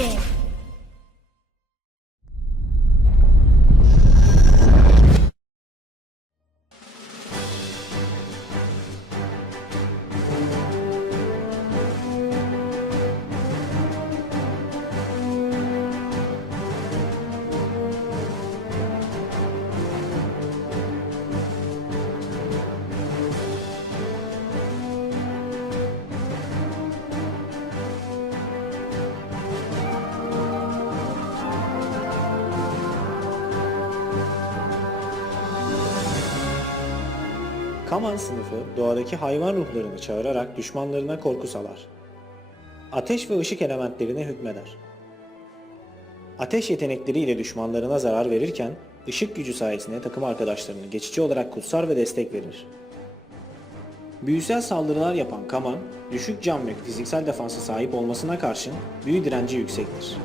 Enrique. Kaman sınıfı doğadaki hayvan ruhlarını çağırarak düşmanlarına korku salar. Ateş ve ışık elementlerine hükmeder. Ateş yetenekleriyle düşmanlarına zarar verirken, ışık gücü sayesinde takım arkadaşlarını geçici olarak kutsar ve destek verir. Büyüsel saldırılar yapan Kaman, düşük cam ve fiziksel defansa sahip olmasına karşın büyü direnci yüksektir.